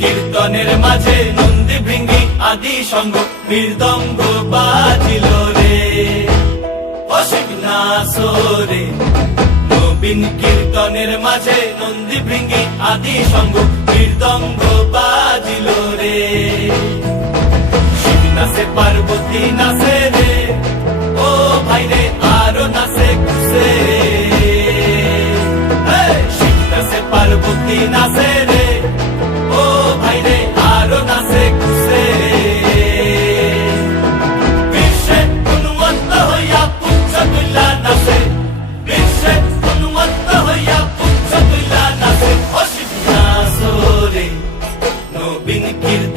কীর্তনের মাঝে নন্দী ভৃঙ্গি আদি সঙ্গ মৃদঙ্গ বাজিল রে। অসিক না সোরে নবীন কীর্তনের মাঝে নন্দী ভৃঙ্গি আদি সঙ্গ মৃদঙ্গ বাজিল রে। শিব নাচে পার্বতী নাচে রে। ও ভাই রে আরও নাচে খুশে শিব নাচে পার্বতী নাচে রে।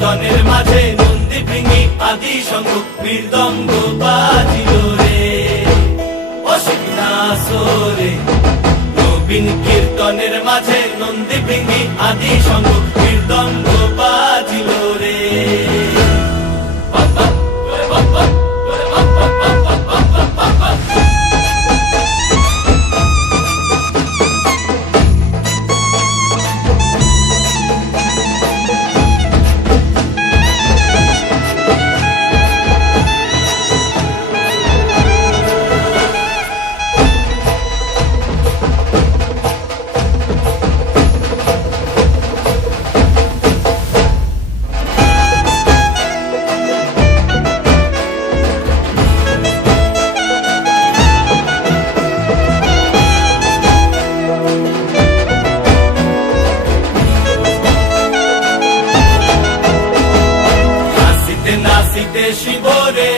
কীর্তনের মাঝে নন্দী ভেঙে আদি সঙ্গ মৃদঙ্গ বাজিল রে। অসিত নবীন কীর্তনের মাঝে নন্দী ভেঙে আদি সঙ্গ মৃদঙ্গ বাজিল রে। নাচিতে শিবরে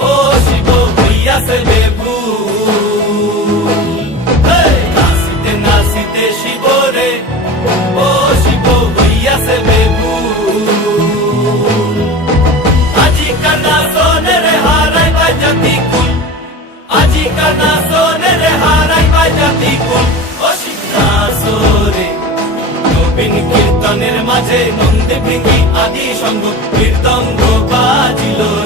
ও শিব হইয়াছে বেবু ও শিব আজি কানা সোনে রে হারাই বাজাতি কুল আজি কানা সোনে রে হারাই বাজাতি কুল ও শিবনা সোরে নবীন কীর্তনের মাঝে নন্দে আদি সঙ্গ কীর্তঙ্গ বাজিল